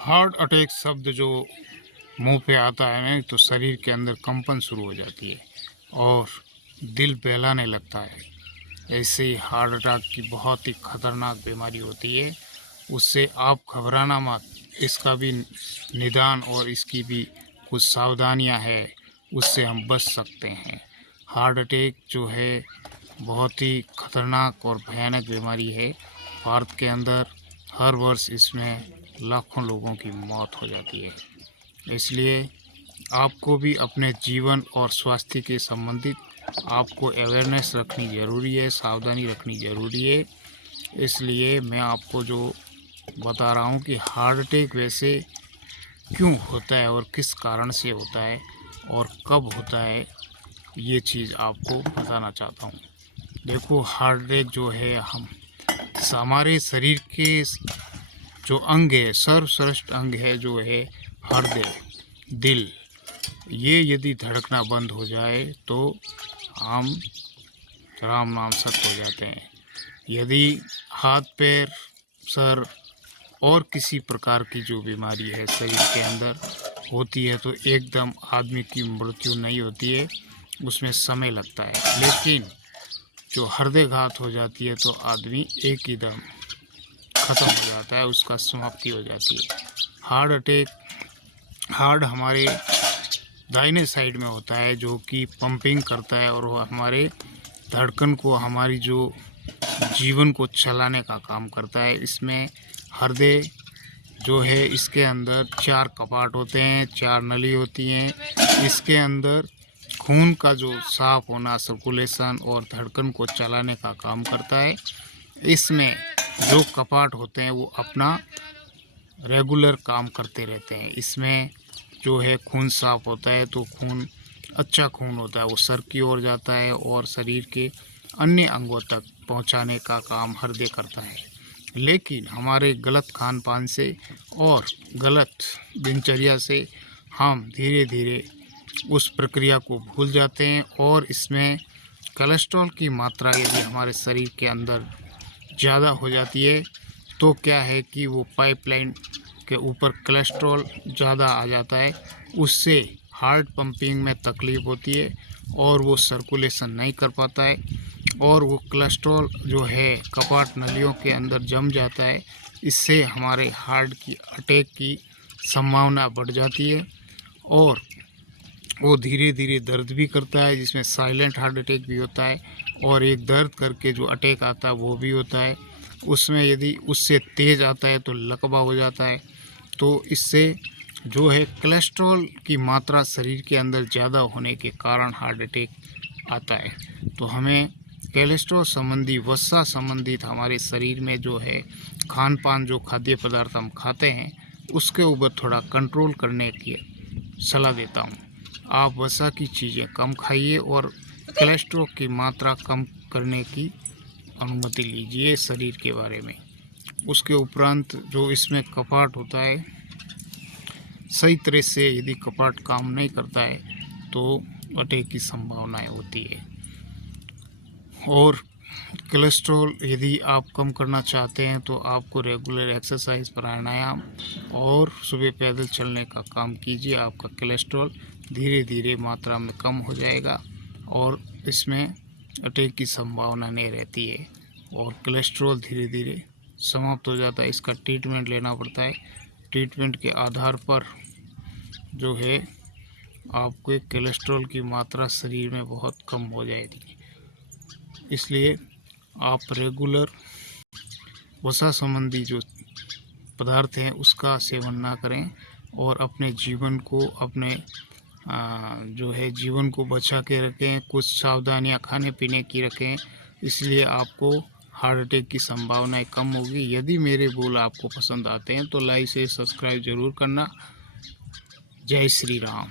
Heart attack शब्द जो मुंह पे आता है ना तो शरीर के अंदर कंपन शुरू हो जाती है और दिल बहलाने लगता है। ऐसे ही हार्ट अटैक की बहुत ही खतरनाक बीमारी होती है। उससे आप घबराना मत, इसका भी निदान और इसकी भी कुछ सावधानियां हैं, उससे हम बच सकते हैं। हार्ट अटैक जो है बहुत ही खतरनाक और भयानक बीमारी है। भारत के अंदर हर वर्ष इसमें लाखों लोगों की मौत हो जाती है। इसलिए आपको भी अपने जीवन और स्वास्थ्य के संबंधित आपको अवेयरनेस रखनी ज़रूरी है, सावधानी रखनी ज़रूरी है। इसलिए मैं आपको जो बता रहा हूँ कि हार्ट अटैक वैसे क्यों होता है और किस कारण से होता है और कब होता है, ये चीज़ आपको बताना चाहता हूँ। देखो, हार्ट अटैक जो है हमारे शरीर के जो अंग है, सर्वश्रेष्ठ अंग है जो है हृदय, दिल, ये यदि धड़कना बंद हो जाए तो हम राम नाम सत्य हो जाते हैं। यदि हाथ पैर, सर और किसी प्रकार की जो बीमारी है शरीर के अंदर होती है तो एकदम आदमी की मृत्यु नहीं होती है, उसमें समय लगता है। लेकिन जो हृदयघात हो जाती है तो आदमी एक ही दम ख़त्म हो जाता है, उसका समाप्ति हो जाती है। हार्ट अटैक, हार्ट हमारे दाहिने साइड में होता है जो कि पंपिंग करता है और वो हमारे धड़कन को, हमारी जो जीवन को चलाने का काम करता है। इसमें हृदय जो है, इसके अंदर 4 कपाट होते हैं, 4 नली होती हैं। इसके अंदर खून का जो साफ होना, सर्कुलेशन और धड़कन को चलाने का काम करता है। इसमें जो कपाट होते हैं वो अपना रेगुलर काम करते रहते हैं। इसमें जो है खून साफ होता है तो खून, अच्छा खून होता है, वो सर की ओर जाता है और शरीर के अन्य अंगों तक पहुंचाने का काम हृदय करता है। लेकिन हमारे गलत खान पान से और गलत दिनचर्या से हम धीरे धीरे उस प्रक्रिया को भूल जाते हैं और इसमें कोलेस्ट्रॉल की मात्रा यदि हमारे शरीर के अंदर ज़्यादा हो जाती है तो क्या है कि वो पाइपलाइन के ऊपर कोलेस्ट्रॉल ज़्यादा आ जाता है, उससे हार्ट पंपिंग में तकलीफ़ होती है और वो सर्कुलेशन नहीं कर पाता है और वो कोलेस्ट्रॉल जो है कपाट नलियों के अंदर जम जाता है। इससे हमारे हार्ट की अटैक की संभावना बढ़ जाती है और वो धीरे धीरे दर्द भी करता है, जिसमें साइलेंट हार्ट अटैक भी होता है और एक दर्द करके जो अटैक आता है वो भी होता है। उसमें यदि उससे तेज़ आता है तो लकवा हो जाता है। तो इससे जो है कोलेस्ट्रॉल की मात्रा शरीर के अंदर ज़्यादा होने के कारण हार्ट अटैक आता है। तो हमें कोलेस्ट्रॉल संबंधी, वसा संबंधित हमारे शरीर में जो है खान पान, जो खाद्य पदार्थ हम खाते हैं उसके ऊपर थोड़ा कंट्रोल करने की सलाह देता हूँ। आप वसा की चीज़ें कम खाइए और कोलेस्ट्रॉल की मात्रा कम करने की अनुमति लीजिए शरीर के बारे में। उसके उपरांत जो इसमें कपाट होता है, सही तरह से यदि कपाट काम नहीं करता है तो अटैक की संभावनाएं होती है। और कोलेस्ट्रॉल यदि आप कम करना चाहते हैं तो आपको रेगुलर एक्सरसाइज, प्राणायाम और सुबह पैदल चलने का काम कीजिए। आपका कोलेस्ट्रॉल धीरे धीरे मात्रा में कम हो जाएगा और इसमें अटैक की संभावना नहीं रहती है और कोलेस्ट्रॉल धीरे धीरे समाप्त हो जाता है। इसका ट्रीटमेंट लेना पड़ता है। ट्रीटमेंट के आधार पर जो है आपके कोलेस्ट्रॉल की मात्रा शरीर में बहुत कम हो जाएगी। इसलिए आप रेगुलर वसा संबंधी जो पदार्थ हैं उसका सेवन ना करें और अपने जीवन को, अपने जो है जीवन को बचा के रखें। कुछ सावधानियां खाने पीने की रखें, इसलिए आपको हार्ट अटैक की संभावनाएं कम होगी। यदि मेरे बोल आपको पसंद आते हैं तो लाइक से सब्सक्राइब ज़रूर करना। जय श्री राम।